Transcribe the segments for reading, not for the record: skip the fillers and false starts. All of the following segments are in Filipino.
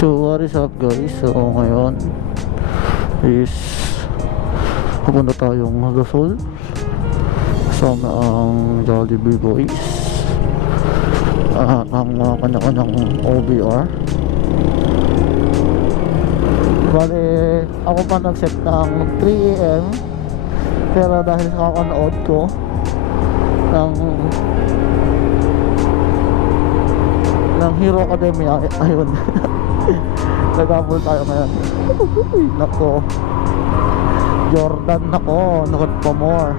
So what is up guys? So ngayon is pupunta tayong Dasol kasama ang Jollibee Boys at ang kanya-kanyang OBR. Bale ako pa nag-set ng 3 AM pero dahil sa kakanood ko ng Hero Academia, ayun nag-abol tayo ngayon. Nako Jordan, nako nukot pa more.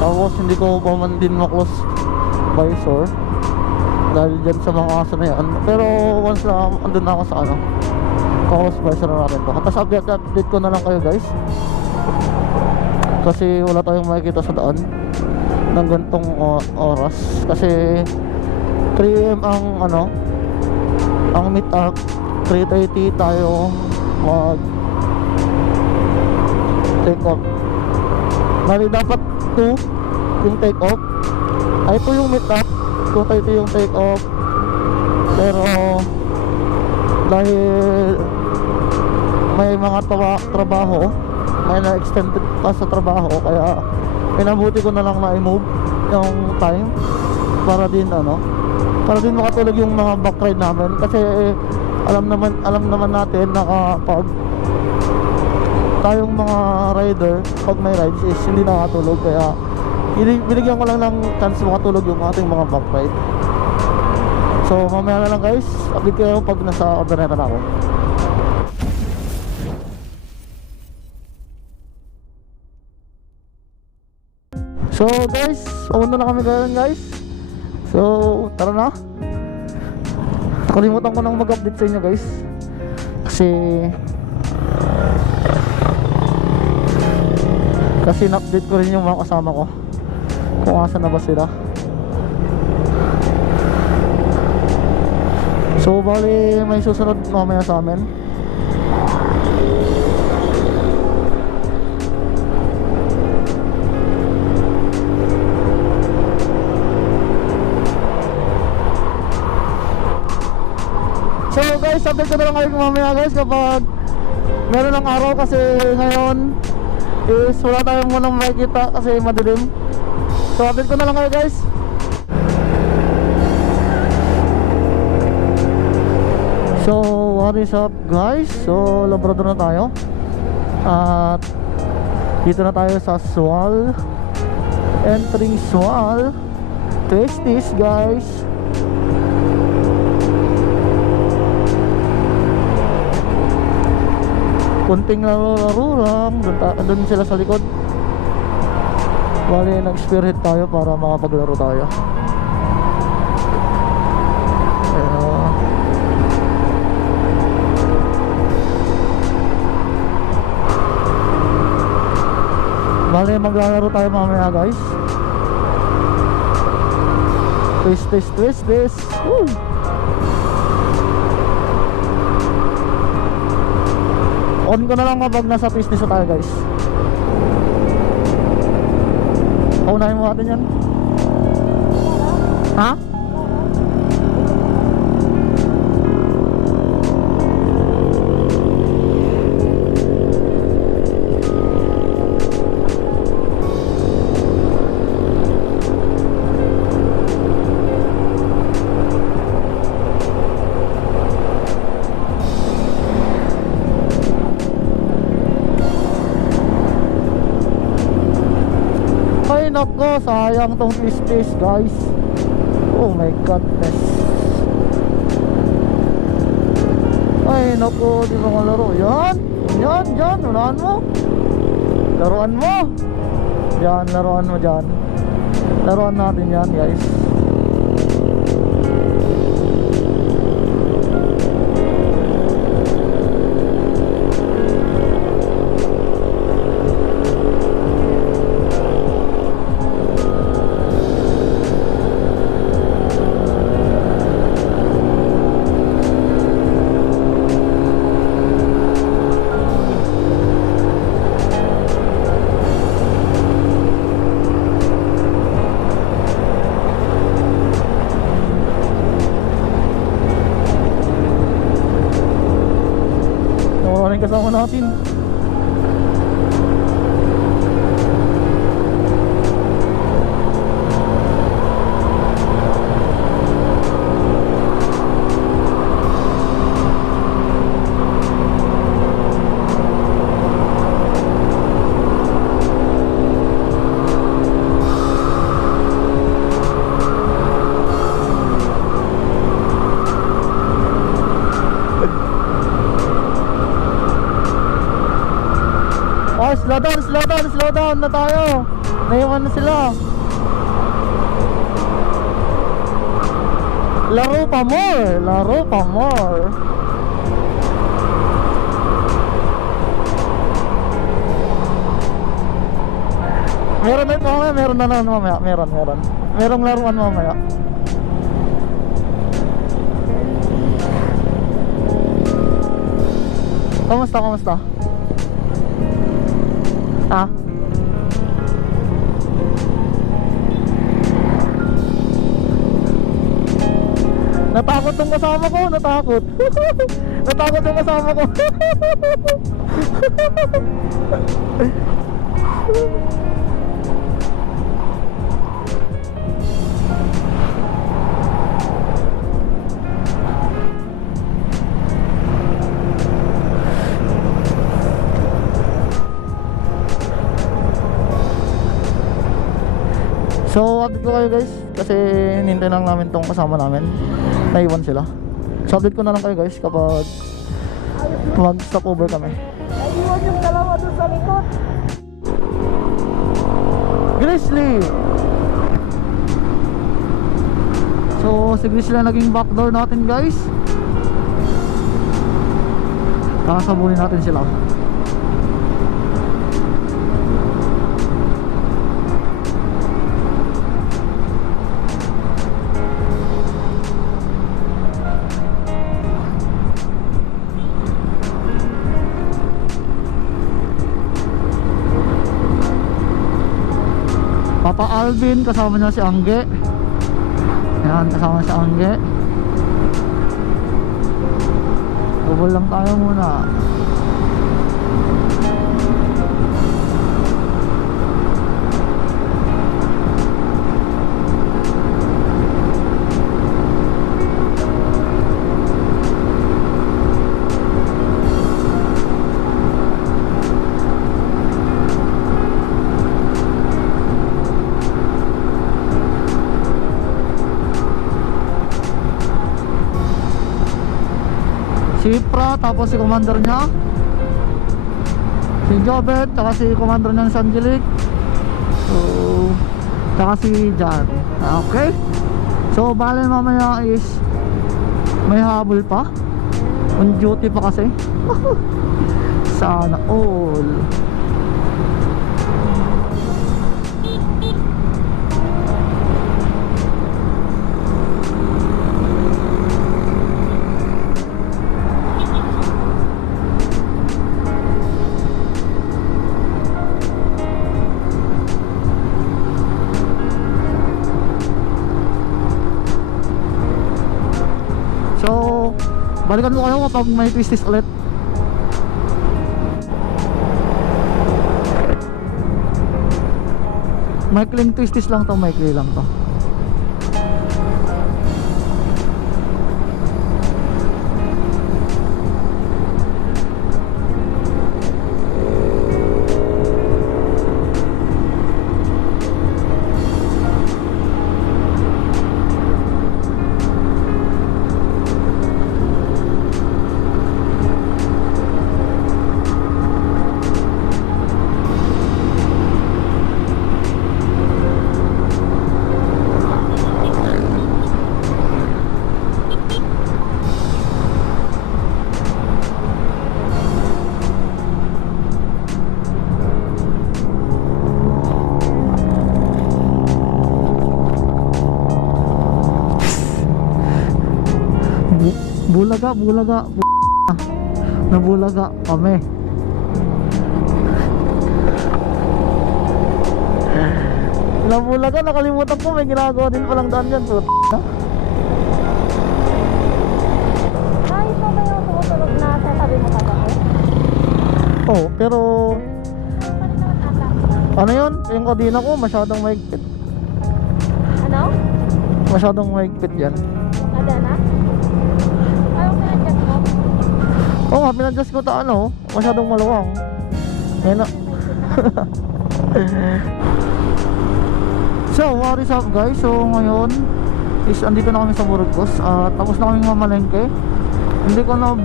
Tapos hindi ko pa man din maklose visor dahil dyan sa mga aso na yan. Pero once na andun na ako sa close visor na natin to. Tapos update ko na lang kayo guys, kasi wala tayong makikita sa daan ng gantong oras. Kasi 3 AM ang meet up, 3:30 tayo mag take off. Bali dapat 2 yung take off, ay 2 yung meet up, 2:30 yung take off. Pero dahil may mga trabaho, may na-extended pa sa trabaho, kaya pinabuti ko na lang na i-move yung time para din makatulog yung mga back ride namin. Kasi alam naman natin na kapag tayong mga rider, pag may rides is hindi nakatulog, kaya binigyan ko lang ng chance makatulog yung ating mga back ride. So mamaya na lang guys, update kayo pag nasa Ordineta na ako. So guys, papunta na kami ngayon guys. So tara na. Nakalimutan ko nang mag-update sa inyo guys, kasi na-update ko rin yung mga kasama ko kung asan na ba sila. So bali may susunod mamaya sa amin. So guys, update ko na lang kayo mamaya guys kapag meron ng araw, kasi ngayon is wala tayong munang makikita kasi madilim. So update ko na lang kayo guys. So what is up guys? So Labrador na tayo at dito na tayo sa Sual, entering Sual Twisties guys. Kunting laro-laro lang, doon sila sa likod. Bali nag-spirit tayo para makapaglaro tayo. Bali maglalaro tayo mamaya guys. Twist this. Woo! On ko na lang kapag nasa business na tayo guys. Paunahin mo natin yan. Ha? Nako, sayang tong twist guys. Oh my goodness. Ay nako, di ba malaro yan? Yan, unahan mo. Laruan mo. Yan, laruan mo dyan. Laruan natin yan guys. kasama natin. Oh, slow down na tayo. Naiwan na sila. Laro pa more. Meron na mamaya, meron na naman mamaya. Merong laruan mamaya. Kamusta? Ah? Natakot tong kasama ko, natakot tong kasama ko. So update ko kayo guys, kasi hinintay lang namin tong kasama namin. Naiwan sila. So update ko na lang kayo guys kapag mag stop over kami. Naiwan yung dalawa doon sa likod. Grizzly! So si Grizzly lang naging backdoor natin guys. Kakasabulin natin sila. Papa Alvin, kasama niya si Angge. Yan, kasama si Angge. Bubol lang tayo muna. Si Pra, tapos si commander niya, si Jobet, tsaka si commander niya si Angelic. So, tsaka si Jan. Okay. So, bale mamaya is may habol pa. On duty pa kasi. Sana all. So, balikan mo kayo kapag may twisties ulit. Maikling twisties lang to, maikli lang to. Bulaga nabulaga kami. Nabulaga, nakalimutan ko may ginagawa din palang daan yan. Ay, ito ba yung tumutunog na sasabi mo kagabi? Oo, pero ano yun? Yung kadena ko masyadong mahigpit. Ano? Masyadong mahigpit yan. Ada na? Ayaw ka na dyan mo? Oo nga, pinadjust ko ta ano, masyadong maluwang. Ngayon na. So, what is up guys? So, ngayon is andito na kami sa Burgos. Tapos na kami mamalengke. Hindi ko na,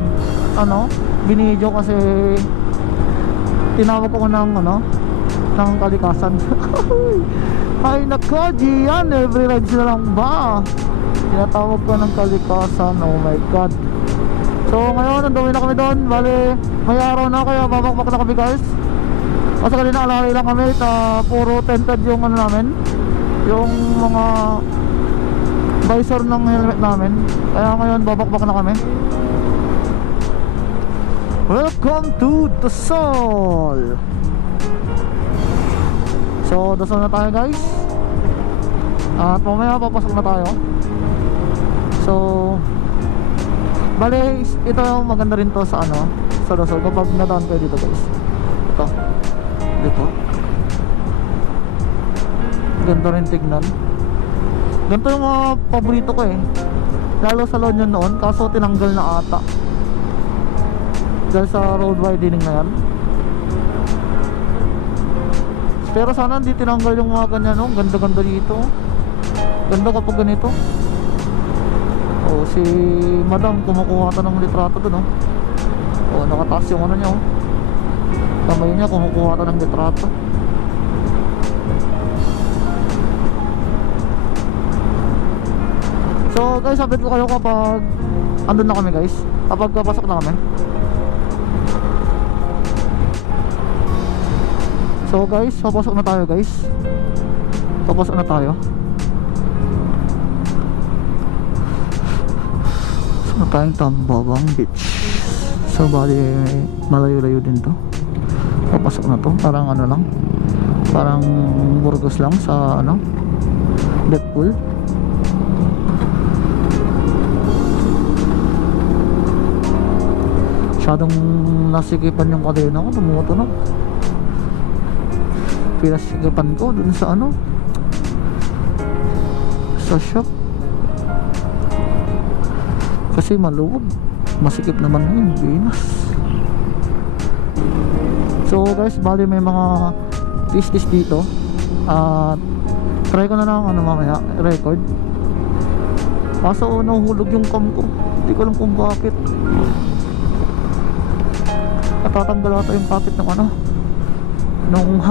binidyo kasi tinawag ko ng, ng kalikasan. Ay nako, Gian, every rides na lang ba? Tinatawag ko ng kalikasan, oh my god. So, ngayon, nanduwi na kami doon. Bale, may araw na kaya babakbak na kami guys. Kasi kanina alari lang kami, puro tented yung namin, yung mga visor ng helmet namin. Kaya ngayon babakbak na kami. Welcome to Dasol. So Dasol na tayo guys. At mamaya papasok na tayo. So bale, ito maganda rin to sa sa Dasol kapag nadaan kayo dito guys. Ito dito ganda rin tignan. Ganito yung mga paborito ko lalo sa loan yun noon, kaso tinanggal na ata dahil sa road widening na yan. Pero sana hindi tinanggal yung mga ganyan, ganda-ganda dito. Ganda kapag ganito. Oh, si madam kumukuha ta ng litrato dun oh, nakataas yung niya kamay niya, kumukuha ta ng litrato. So guys, update ko kayo kapag andun na kami guys, kapag pasok na kami. So guys, papasok na tayo guys. Papasok na tayo. So na tayong Tambobong Beach. So bali malayo-layo din to. Papasok na to, parang lang, parang Burgos lang sa Deadpool. Masyadong nasikipan yung kadena ko, tumutunog. Pinasikipan ko dun sa sa shop kasi maluwag, masikip naman yung Venus. So guys, bali may mga twist dito at try ko na lang mamaya record, kaso nahuhulog yung cam ko, hindi ko alam kung bakit. Natatanggal ata yung kapit ng nung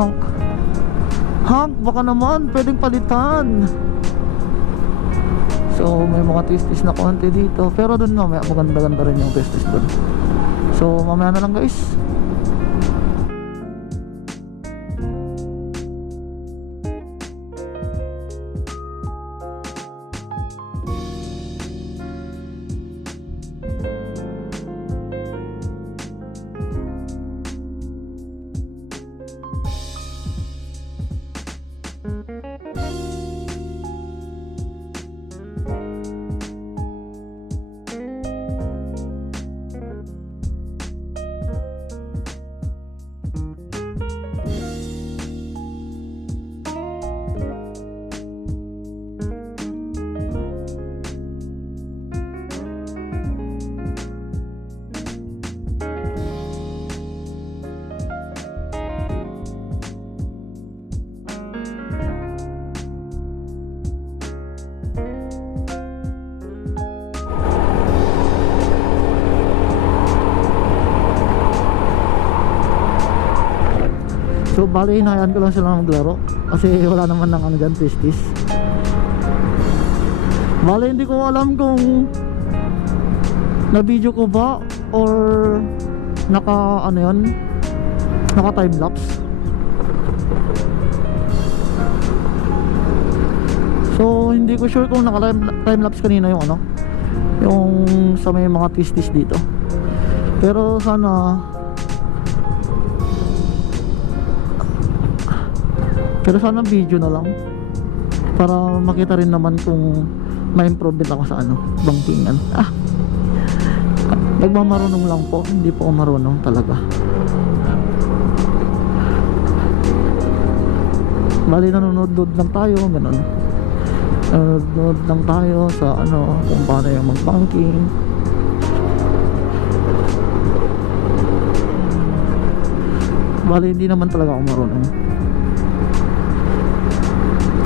Hank, baka naman pwedeng palitan. So may mga twist na konti dito, pero dun mamaya maganda-ganda rin yung twist dun. So mamaya na lang guys. So bali, hinayaan ko lang sila maglaro kasi wala naman ng dyan, twisties. Bali, hindi ko alam kung na video ko ba or naka naka time lapse. So hindi ko sure kung naka time lapse kanina yung yung sa may mga twisties dito. Pero sana video na lang para makita rin naman kung ma-improve ako sa bangkingan. Nagmamarunong lang po, hindi po ako marunong talaga. Bali nanonood lang tayo, ganun. Nanonood lang tayo sa ano, kung paano yung mag-banking. Bali hindi naman talaga ako marunong.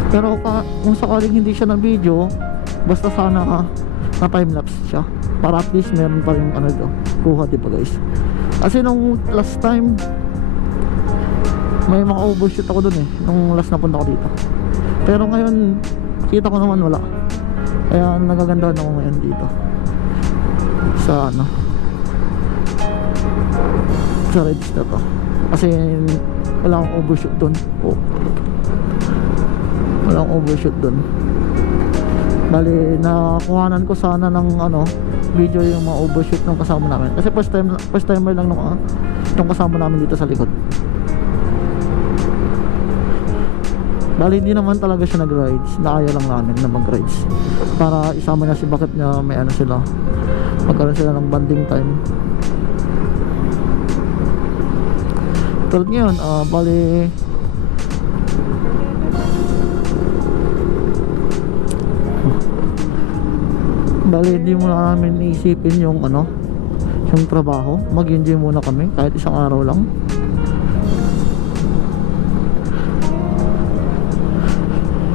Pero kung sakaling hindi siya ng video, basta sana na time-lapse siya, para at least meron pa rin ano do, kuha, diba guys? Kasi nung last time may mga overshoot ako dun nung last na punta ko dito. Pero ngayon kita ko naman wala, kaya nagagandahan ako ngayon dito sa ano, sa rides na to, kasi wala akong overshoot dun. Wala akong overshoot dun. Bali nakuhanan ko sana ng ano video yung mga overshoot ng kasama namin, kasi first timer lang nung kasama namin dito sa likod. Bali hindi naman talaga siya nag-rides, naaya lang namin na mag-rides para isama niya si Bakit niya, may ano sila, magkaroon sila ng bonding time. Tulad ngayon, bali hindi muna namin iisipin yung ano, yung trabaho. Mag-enjoy muna kami kahit isang araw lang.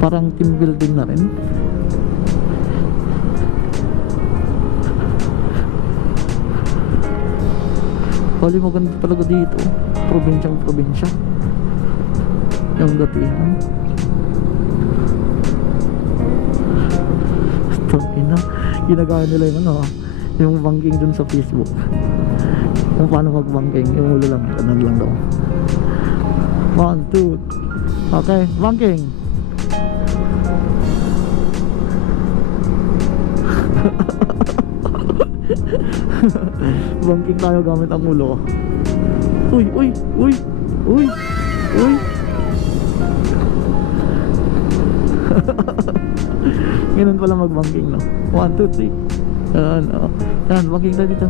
Parang team building na rin. Bali maganda talaga dito, probinsyang probinsya yung datingan. Ina, ginagawa nila yung ano, yung banking dun sa Facebook, kung paano mag-banking. Yung ulo lang, ganun lang daw. 1, 2, okay, banking. Banking tayo gamit ang ulo. Uy, uy, uy, uy, uy. Ganun pala mag-banking, no? 1, 2, 3. Yan, banking tayo dito.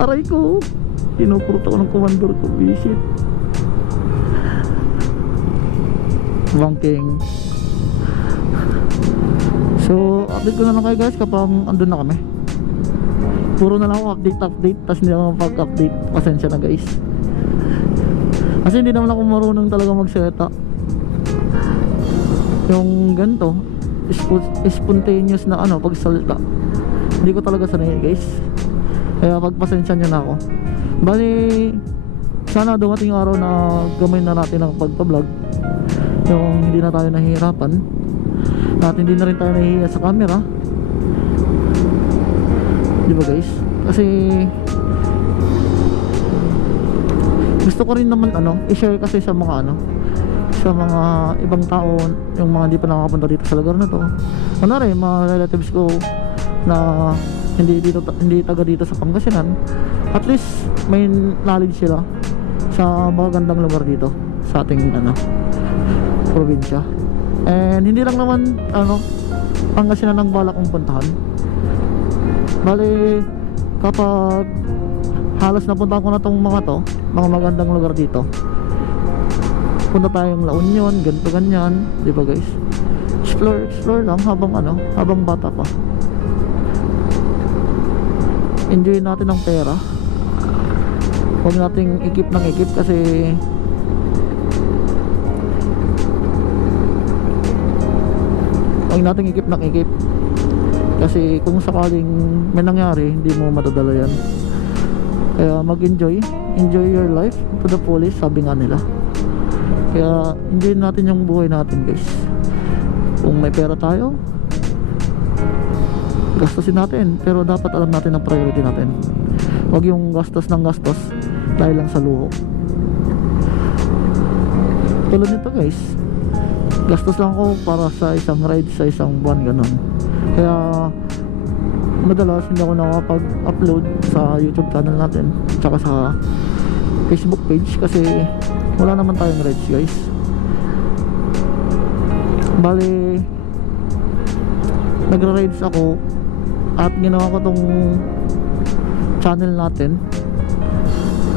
Aray ko, pinupurot ako ng commander ko. Visit banking. So update ko na lang kayo guys kapag andun na kami. Puro na lang ako update, tapos hindi ako pag-update. Pasensya na guys, kasi hindi naman ako marunong talaga magseta. Yung ganito spontaneous na ano, pagsalita, hindi ko talaga sanay guys, kaya pagpasensya nyo na ako. Bali sana dumating araw na gamay na natin ang pagpa-vlog, yung hindi na tayo nahihirapan at hindi na rin tayo nahihiya sa camera, di ba guys? Kasi gusto ko rin naman ano, i-share kasi sa mga ano, sa mga ibang tao, yung mga hindi pa nakakapunta dito sa lugar na to. Ano rin, mga relatives ko na hindi taga dito sa Pangasinan, at least may knowledge sila sa magagandang lugar dito sa ating ano, probinsya. And hindi lang naman ano, Pangasinan ang balak kong puntahan. Bali kapag halos napuntahan ko na tong mga to, mga magandang lugar dito, punta tayong La Union, ganito ganyan, di ba guys? Explore lang habang ano, habang bata pa. Enjoy natin ang pera. Huwag nating ikip ng ikip, kasi huwag nating ikip ng ikip, kasi kung sakaling may nangyari, hindi mo matadala yan. Kaya mag-enjoy, enjoy your life to the fullest, sabi nga nila. Kaya enjoy natin yung buhay natin guys. Kung may pera tayo, gastusin natin, pero dapat alam natin ang priority natin. Huwag yung gastos ng gastos dahil lang sa luho. Tulad nito guys, gastos lang ako para sa isang ride, sa isang buwan, ganun. Kaya madalas hindi ako nakapag-upload sa YouTube channel natin, tsaka sa Facebook page, kasi wala naman tayong rides guys. Bali nagra-rides ako at ginawa ko tong channel natin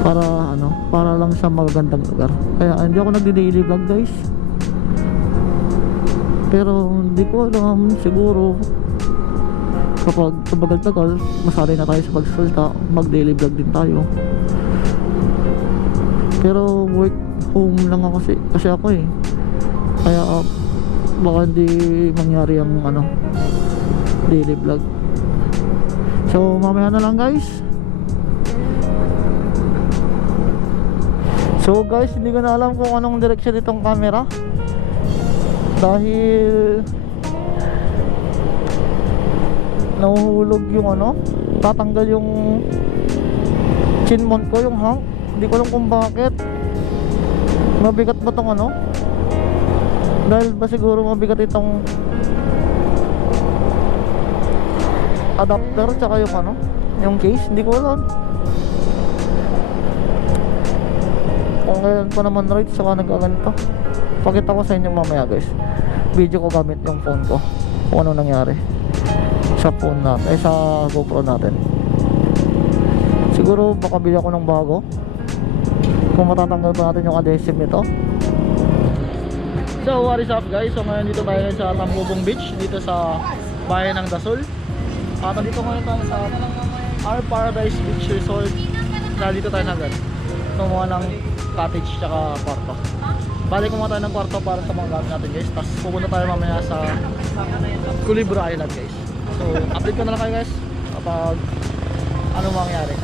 para ano, para lang sa magagandang lugar. Kaya hindi ako nagdi-daily vlog guys, pero hindi ko alam, siguro kapag tabagal-tagal masanay na tayo sa pagsalita, mag daily vlog din tayo. Pero work home lang ako kasi ako eh, kaya baka hindi mangyari ang ano, daily vlog. So mamaya na lang guys. So guys, hindi ko na alam kung anong direction itong camera, dahil nahuhulog yung ano, tatanggal yung chinmon ko, yung hang. Hindi ko alam kung bakit. Mabigat ba tong ano, dahil ba siguro mabigat itong adapter tsaka yung ano, yung case. Hindi ko alam kung ngayon pa naman right saka nagkaganito. Pakita ko sa inyo mamaya guys, video ko gamit yung phone ko kung ano nangyari sa phone natin, sa GoPro natin. Siguro baka bili ako ng bago kung matatanggal pa natin yung adhesive nito. So what is up guys, so ngayon dito tayo sa Tambobong Beach, dito sa bayan ng Dasol. At dito ngayon tayo sa Our Paradise Beach Resort, na dito tayo nagad kumuha ng cottage tsaka kwarto. Bali kumuha tayo ng kwarto para sa mga gamit natin guys, tapos pupunta tayo mamaya sa Culebra Island guys. So update ko na lang kayo guys kapag ano mangyari.